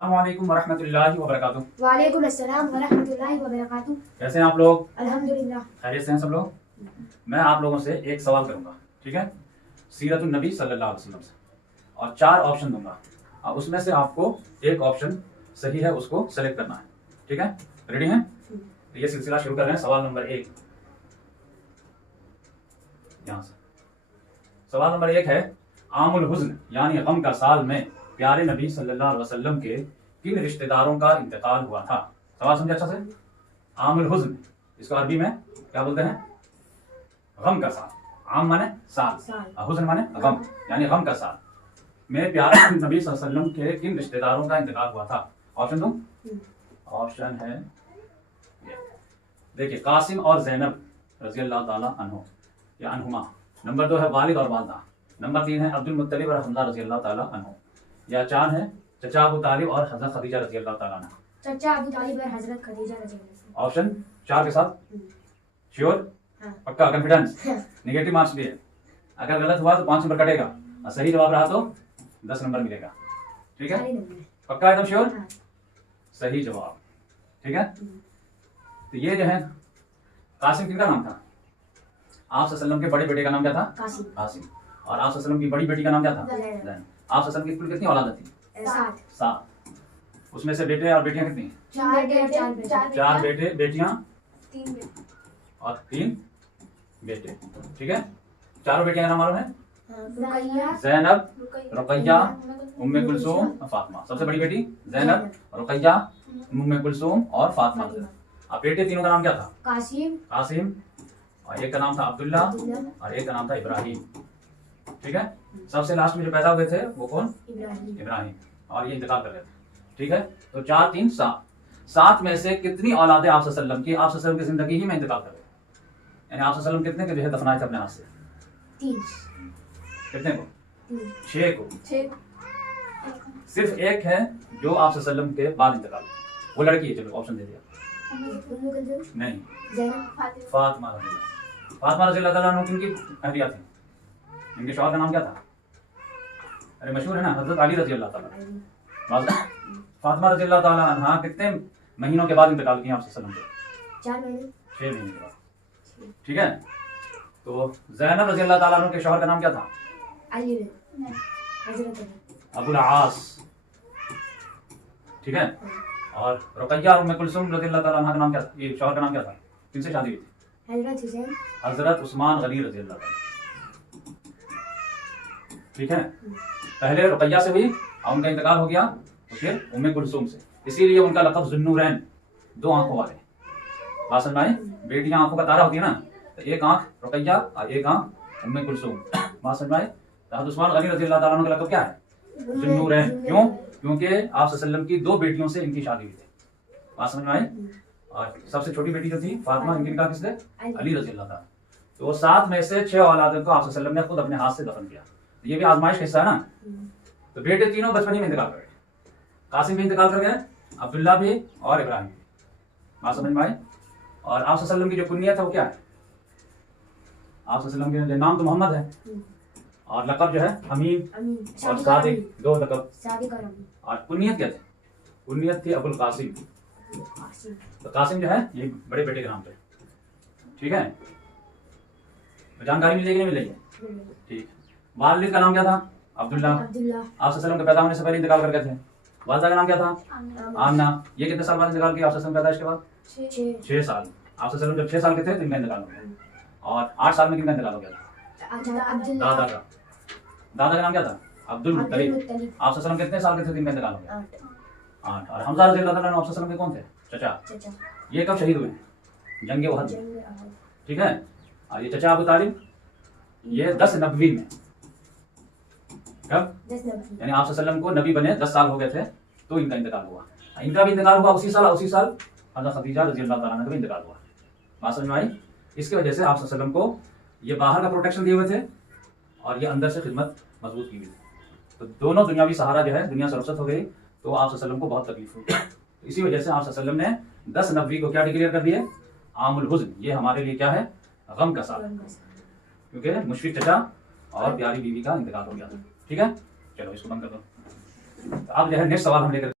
अस्सलामुअलैकुम वरहमतुल्लाहि वबरकातुहू। वालेकुम अस्सलाम वरहमतुल्लाहि वबरकातुहू। कैसे हैं आप लोग? अल्हम्दुलिल्लाह। खैरियत से हैं सब लोग? मैं आप लोगों से एक सवाल करूंगा, ठीक है? सीरतुन नबी सल्लल्लाहु अलैहि वसल्लम से, और 4 ऑप्शन दूंगा। अब उसमें से आपको एक ऑप्शन सही है उसको सेलेक्ट करना है, ठीक है? रेडी हैं? तो ये सिलसिला शुरू कर रहे हैं। सवाल नंबर 1 यहाँ से। सवाल नंबर 1 है, आमुल हुज़्न यानी गम का साल में प्यारे नबी सल्लल्लाहु अलैहि वसल्लम के किन रिश्तेदारों का इंतकाल हुआ था? सवाल समझे अच्छा से? आमुल हुज़्न, इसको अरबी में क्या बोलते हैं? गम का साल। आम माने साल, हुज़्न माने गम, यानी गम का साल में प्यारे नबी सल्लल्लाहु अलैहि वसल्लम के किन रिश्तेदारों का इंतकाल हुआ था? ऑप्शन दूं? ऑप्शन है, देखिए, कासिम और ज़ैनब रज़ी अल्लाह ताला अन्हो या अन्हुमा। नंबर 2 है वालिद और वालदा। नंबर 3 है अब्दुल मुत्तलिब और हम्जा रज़ी अल्लाह ताला अन्हो। या 4 है चचा अबू तालिब और हज़रत खदीजा रज़ी अल्लाह ताला अन्हा। चचा अबू तालिब और हज़रत खदीजा रज़ी अल्लाह। ऑप्शन 4 के साथ श्योर? पक्का? कॉन्फिडेंस? नेगेटिव मार्क्स भी है। अगर गलत हुआ तो 5 नंबर कटेगा, और सही जवाब रहा तो 10 नंबर मिलेगा, ठीक है? पक्का एकदम श्योर? सही जवाब, ठीक है? तो ये जो है, कासिम किनका नाम था? आप सल्लल्लाहु अलैहि वसल्लम के बड़े बेटे का नाम क्या था? कासिम। और आप सल्लल्लाहु अलैहि वसल्लम की बड़ी बेटी का नाम क्या था? ज़ैनब। आप सल्लल्लाहु अलैहि वसल्लम की कुल कितनी औलाद थी? 7। उसमें से बेटे और बेटियां कितनी? 4 बेटे, बेटियां 3 बेटे, ठीक है? चारों बेटियां का नाम मालूम है? ज़ैनब, रुकैया, उम्मे कुलसूम और फातिमा। सबसे बड़ी बेटी ज़ैनब, रुकैया, उम्मे कुलसूम और फातिमा। अब बेटे तीनों का नाम क्या था? कासिम, और एक का नाम था अब्दुल्ला, और एक का नाम था इब्राहिम, ठीक है? सबसे लास्ट में जो पैदा हुए थे वो कौन? इब्राहिम। और ये इंतकाल कर रहे थे, ठीक है? तो 4, 3, 7। 7 में से कितनी औलादे आप सल्लल्लाहु अलैहि वसल्लम की, आप सल्लल्लाहु अलैहि वसल्लम की जिंदगी ही में इंतकाल कर रहे थे? यानी आप सल्लल्लाहु अलैहि वसल्लम कितने के जो है दफनाए थे अपने हाथ से? 3। कितने को? 6 को। सिर्फ एक है जो आप सल्लल्लाहु अलैहि वसल्लम के बाद इंतकाल, वो लड़की है। चलो ऑप्शन दे दिया। नहीं, फातिमा रज़ी अल्लाह। फातिमा रज़ी अल्लाह ताला अन्हा किनकी अहलिया थी? इनके शौहर का नाम क्या था? अरे मशहूर है ना, हजरत अली रज़ी अल्लाह ताला। फातिमा रज़ी अल्लाह ताला अन्हा कितने महीनों के बाद इंतकाल किया आप सल्लल्लाहु अलैहि वसल्लम के? 4 महीने। 6 महीने के बाद, ठीक है? तो ज़ैनब रज़ी अल्लाह ताला अन्हा के शौहर का नाम क्या था? अली, अबुल आस, ठीक है? और रुकैया और उम्मे कुलसूम रज़ी अल्लाह ताला अन्हा का नाम क्या था? ये शौहर का नाम क्या था? किनसे शादी हुई थी? हज़रत हुसैन, हजरत उस्मान गनी रज़ी अल्लाह ताला, ठीक है? पहले रुकैया से हुई और उनका इंतकाल हो गया, तो फिर उम्मे कुलसूम से, इसीलिए उनका लक़ब ज़ुन्नूरैन, 2 आंखों वाले। बात समझ में आई? बेटियां आंखों का तारा होती है ना, तो एक आंख रुकैया और एक आंख उम्मे कुलसूम। बात समझ में आई? तो हज़रत उस्मान गनी रज़ी अल्लाह ताला अन्हु का लक़ब क्या है? ज़ुन्नूरैन। क्यों? क्योंकि आप सल्लल्लाहु अलैहि वसल्लम की 2 बेटियों से इनकी शादी हुई थी। बात समझ में आई? और सबसे छोटी बेटी जो थी फातिमा, इनकी निकाह किसने? अली रज़ी अल्लाह ताला। तो वो 7 में से 6 औलादों को आप सल्लल्लाहु अलैहि वसल्लम ने खुद अपने हाथ से दफन किया। ये भी आजमाइश का हिस्सा है ना। तो बेटे तीनों बचपन ही में इंतकाल कर गए। कासिम भी इंतकाल कर गए, अब्दुल्ला भी और इब्राहिम भी। बात समझ में आई? और आप सल्लल्लाहु अलैहि वसल्लम की जो कुनियत है वो क्या है? आप सल्लल्लाहु अलैहि वसल्लम के नाम तो मोहम्मद है, और लक़ब जो है अमीन और सादिक, 2 लक़ब। और कुनियत क्या थी? कुनियत थी अबुल कासिम। तो कासिम जो है ये बड़े बेटे के नाम पे, ठीक है? तो जानकारी मिल जाएगी नहीं मिलेगी? ठीक। वालिद का नाम क्या था? अब्दुल्ला। आप सल्लल्लाहु अलैहि वसल्लम के पैदा होने से पहले इंतकाल कर गए थे। वालिदा का नाम क्या था? आमना। ये कितने साल बाद इंतकाल किया आप सल्लल्लाहु अलैहि वसल्लम पैदाइश के बाद? 6 साल। आप सल्लल्लाहु अलैहि वसल्लम जब 6 साल के थे तो इनका इंतकाल हो गया। और 8 साल में किनका इंतकाल हो गया था? दादा का। दादा का नाम क्या था? अब्दुल मुत्तलिब। आप सल्लल्लाहु अलैहि वसल्लम कितने साल के थे तो इनका इंतकाल हो गया? 8। और हम्जा रज़ी अल्लाह ताला अन्हु आप सल्लल्लाहु अलैहि वसल्लम के कौन थे? चचा। ये कब शहीद हुए? जंग उहद में, ठीक है? और ये चचा अबू तालिब, ये 10 नबवी में। कब? 10 नबवी। यानी आप सल्लल्लाहु अलैहि वसल्लम को नबी बने 10 साल हो गए थे तो इनका इंतकाल हुआ। इनका भी इंतकाल हुआ उसी साल हज़रत खदीजा रज़ी अल्लाह ताला अन्हा का भी इंतकाल हुआ। बात समझ में आई? इसकी वजह से आप सल्लल्लाहु अलैहि वसल्लम को ये बाहर का प्रोटेक्शन दिए हुए थे और ये अंदर से खिदमत मजबूत की हुई थी। तो दोनों दुनियावी सहारा जो है, दुनिया सुरक्षित हो गई, तो आप सल्लल्लाहु अलैहि वसल्लम को बहुत तकलीफ हुई। तो इसी वजह से आप सल्लल्लाहु अलैहि वसल्लम ने 10 नबवी को क्या डिक्लेयर कर दिए? आमुल हुज़्न। ये हमारे लिए क्या है? गम का साल, क्योंकि मुशफिक चचा और प्यारी बीवी का इंतकाल हो गया था, ठीक है? चलो इसको बंद कर दो। तो अब जो है नेक्स्ट सवाल हम लेकर